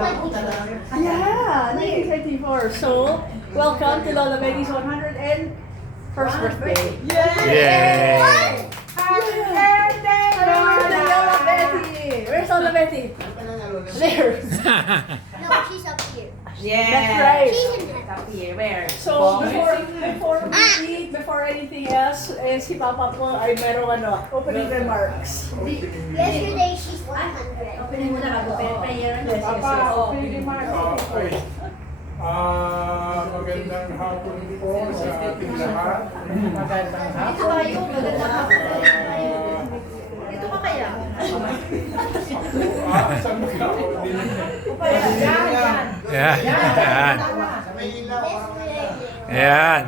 Yeah, 1934. So, welcome to Lola Betty's 101st birthday. Yay! Happy birthday, Lola Betty! Where's Lola Betty? There. No, she's up here. That's right. She's in there. Up here, where? So, before we eat, before anything else, si Papa po ay merong opening remarks. Yesterday, she's 100. Opening mo na ako, prayer. Papa, opening remarks. Okay. Magandang hapon po sa ating lahat. Magandang Ito tayo, maganda ka. Ito ka kaya? Saan ka? Yan. Yan.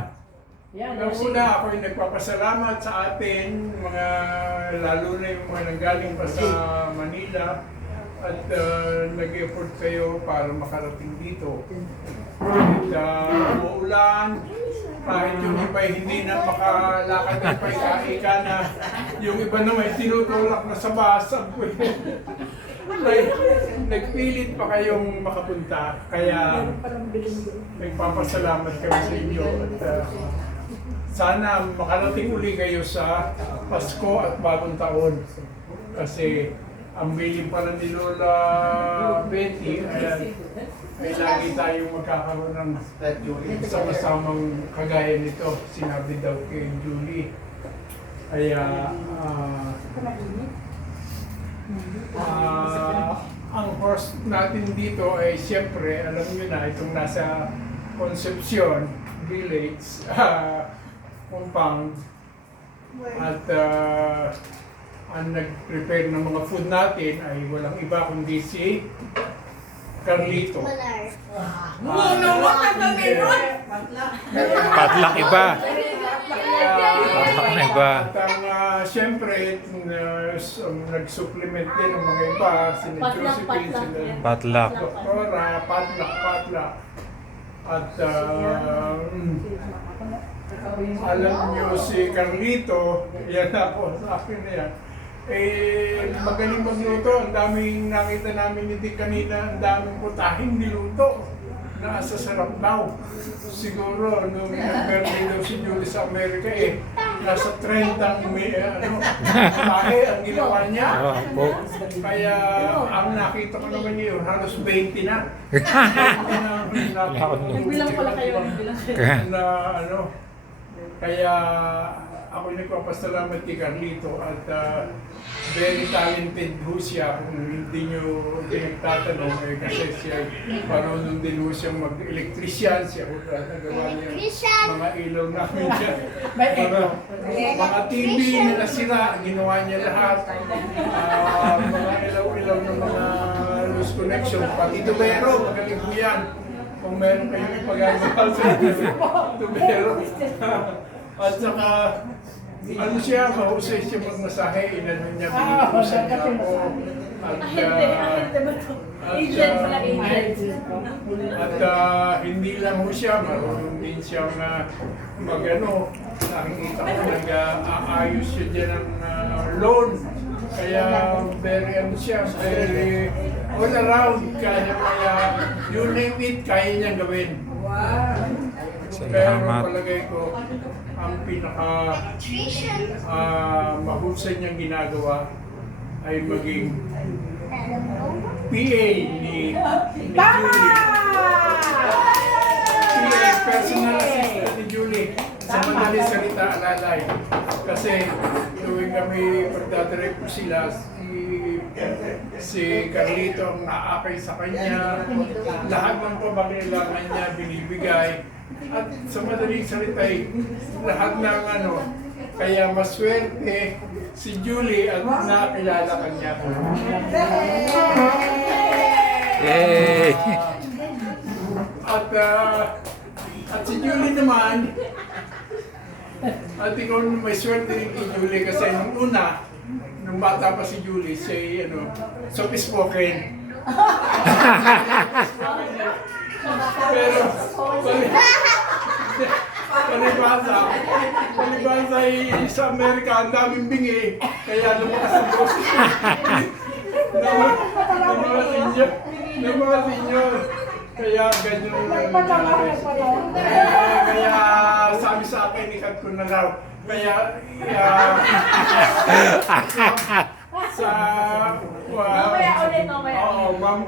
Yan. Ang una, ako'y nagpapasalamat sa atin, lalo na yung mga nanggaling pa sa Manila at nag-effort kayo para makarating dito. Kahit umuulan, kahit yung iba hindi na makalakad ng paika na, yung iba naman tinutulak na sa bus, nagpilit pa kayong makapunta. Kaya nagpapasalamat kami sa inyo at sana makarating uli kayo sa Pasko at Bagong Taon. Kasi ang bilin pala ni Lola Betty ay lagi tayong magkakaroon ng sama-samang kagaya nito. Sinabi daw kay Julie. Kaya ang host natin dito ay siyempre, alam nyo na, itong nasa Concepcion Village compound at ang nag-prepare ng mga food natin ay walang iba kundi si Carlito. Malar. Padlak iba. Padlak na iba. At siyempre, nag-supplement din ng mga iba, sina Josephine, sina Padlak. Doktora, Padlak. At alam nyo si Carlito, yan ako, sa akin na yan. Magaling magluto. Ang daming nakita namin hindi kanina, ang daming putahing niluto. Nasasarap daw. Siguro, nung nag-birthday daw si Julie sa Amerika, nasa 30 putahe ang ginawa niya. Kaya, ang nakita ko naman ngayon, halos 20 na. Nagbilang pala kayo. Kaya ako nagpapasalamat kay Carlito at very talented ho siya. Kung hindi nyo pinagtatanong kasi siya marunong din ho siyang mag-electrician. Siya ho nagawa niya mga ilaw namin siya. Mga TV na nasira, ginawa niya lahat. Mga ilaw-ilaw ng mga loose connection. Pati tubero, magaling ho yan. Kung meron kayong pag-agawa sa tubero. At saka, ano siya, mahusay siya magmasahe, inano niya, binitusan niya ako. Ahente ba ito? Agent pala, agent. At hindi lang ho siya, marunong din siyang nakikita ko nag-aayos siya dyan ng loan. Kaya very all around, kaya you name it, kaya niyang gawin. Pero palagay ko, ang mahusay niyang ginagawa ay maging PA ni Julie. PA, personal assistant ni Julie. Sa madali salita, alalay. Kasi tuwing kami pagdadirect po sila, si Carlito ang naakay sa kanya, lahat ng pabangailangan niya binibigay. At sa madaling salita, lahat ng kaya maswerte si Julie at nakilala ka niya. Yay! At si Julie naman, at ikaw may swerte rin kay Julie kasi nung una, nung bata pa si Julie, siya soft spoken. Pero, palibasa sa Amerika, ang daming bingi, kaya lumakas ang boses. Naman niya. Yung mga senior. Kaya ganyan yung Nagpatawa nangyari. ka pala. Kaya sabi sa akin, ikat ko na raw. Kaya sa Mamaya ulit, mamaya. Oo, ma'am,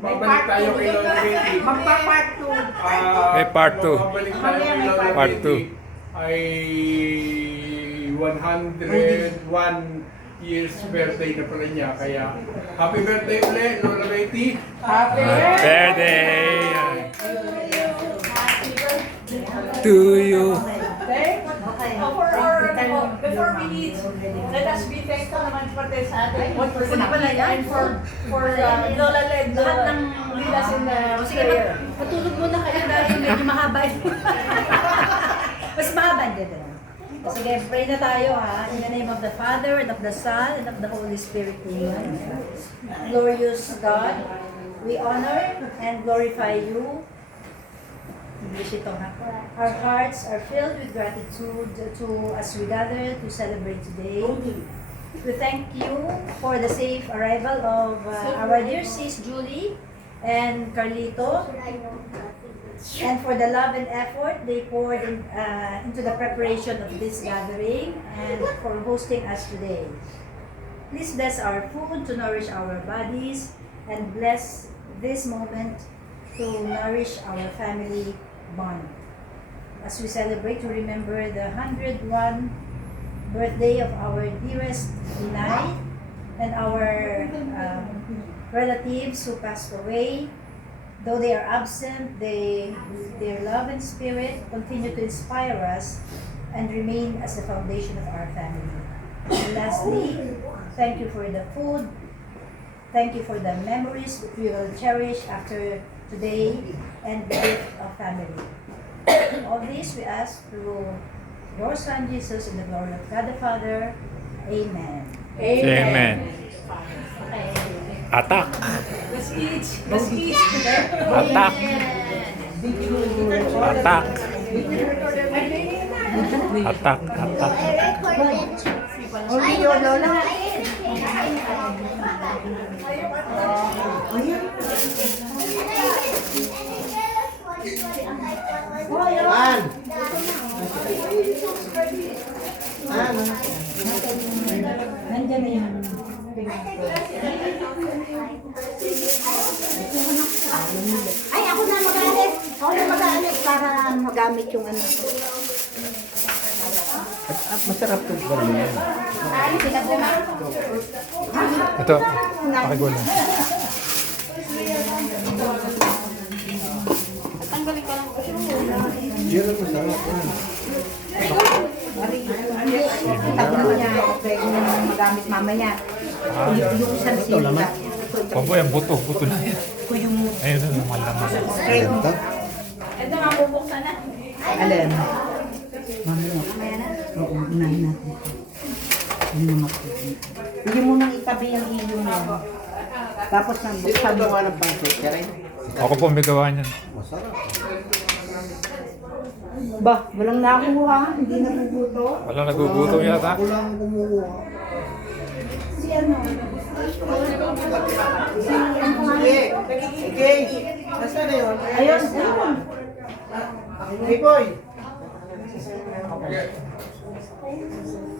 babalik tayo kay Lolo Betty. Magpa-part 2. May part two. Babalik tayo kay Lolo Part Betty. two. Ay 101 years birthday na pala niya. Kaya happy birthday ulit, Lola Betty. Happy Birthday to you. Before we eat, let us be thankful naman pati sa ating and for Lola Led, lahat ng leaders in the prayer. Patulog muna kayo dahil medyo mahaba ito. Mas mahaba din. Sige, pray na tayo ha. In the name of the Father, and of the Son, and of the Holy Spirit. Amen. Glorious God, we honor and glorify you. English ito ha. Our hearts are filled with gratitude to as we gather to celebrate today. We thank you for the safe arrival of our dear sis Julie and Carlito, and for the love and effort they poured into the preparation of this gathering and for hosting us today. Please bless our food to nourish our bodies and bless this moment to nourish our family bond. As we celebrate to remember the 101 birthday of our dearest Inay and our relatives who passed away, though they are absent, their love and spirit continue to inspire us and remain as the foundation of our family. And lastly, thank you for the food. Thank you for the memories that we will cherish after today and the gift of family. All this we ask through your Son Jesus in the glory of God the Father. Amen. Amen. Atak. Let's eat. Let's eat. Atak. Atak. Atak. Atak. Okay, your Lola. Nandiyan na yan. Ay, ako na mag-aalit. Ako na mag-aalit para magamit yung ano. Masarap to ba yan? Ito. Pakigulo. Diyan ang masarap yan. Tabi niya, pwede na magamit mamaya. Yung isang sila. Pabo yan, buto. Buto na yan. Ayun na, malaman. Ganda. Ito nga, bubuksan na. Alin? Mamaya na? Oo, unahin natin. Hindi mo nang itabi yung iyo mo. Tapos nang Sino buksan mo. gawa ng pancake? Kaya Ako po may gawa niyan. masarap. Ba, walang nakuha, hindi naguguto. Wala nagugutom yata. Ako lang kumukuha. Si ano? Sige. Nasaan na yun? Ayun, ayun. Hey boy.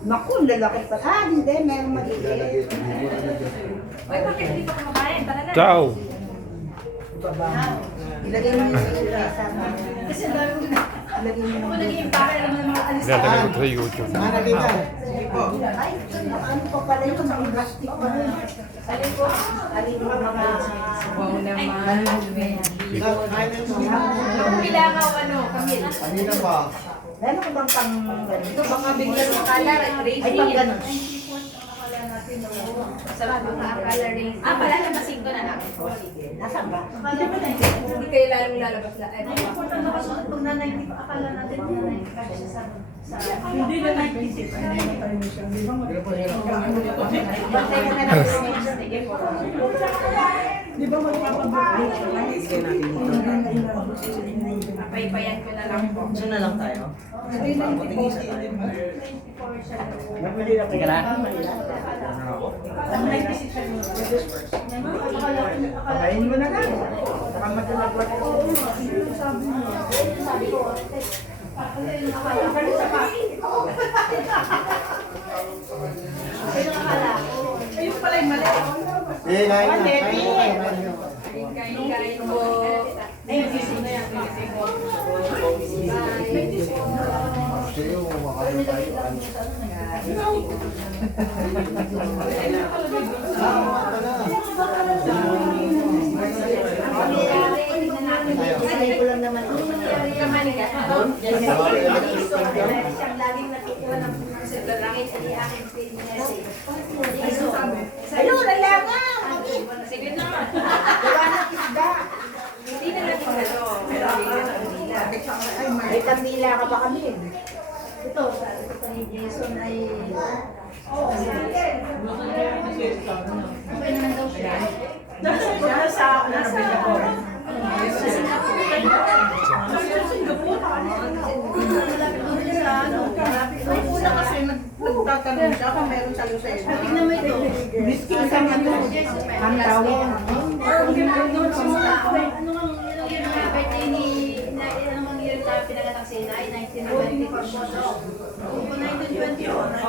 Naku, lalaki pa. Ah, hindi, meron maliit. Uy, bakit hindi pa kumakain? Tara na. Ciao. Ilagay mo yung sa Kasi dami ko na. Ilagay mo Ako nag-iimpake naman ng mga alis. Lalagay ko sa YouTube. Saan na kita? Sige po. Ay, ano pa pala yung mga plastic pa. Alin po? Alin yung mga... Wow naman. Kain na ito. Ilagaw ano, Camille. Kanina pa. Meron ko bang pang ganito? Baka bigyan ng color, Ay, pang ganun. Sarado ka ang coloring. Ah, pala nabasin ko na lang. Nasaan ba? Hindi kayo lalong lalabas na. Important na kasunod pag nanay, hindi pa akala natin nanay. Kasi sa... Hindi na naisip. Ay, na tayo siya. Di ba? Di ba magpapabalik? Sige natin dito. Papaypayan ko na lang po. Saan na lang tayo? Matigisa tayo. Teka na. Pakain mo na lang. Baka maglalagwat ko. Ayun pala yung mali. Eh, kain na. Kain na. Kain po. Ayun, sisig na yan. Sisig po. Sanay ko lang naman. Siyang laging natutuwa ng lalaki sa aking pinasa. Ayun, lalaga! Sige na. Gawa ng isda. Hindi na natin ano. Pero hindi na natin. May kandila ka ba kami? Ito, sabi ko ni Jason ay... Okay naman daw siya. Nasa Singapore. Ay, una kasi nagtatanong siya kung meron sa Lucena. Tingnan mo ito. Biskin ka man doon. Ang tawag. Ano ang year na birthday ni... Ano ang year na pinagatak si Inay? 1924. 1924.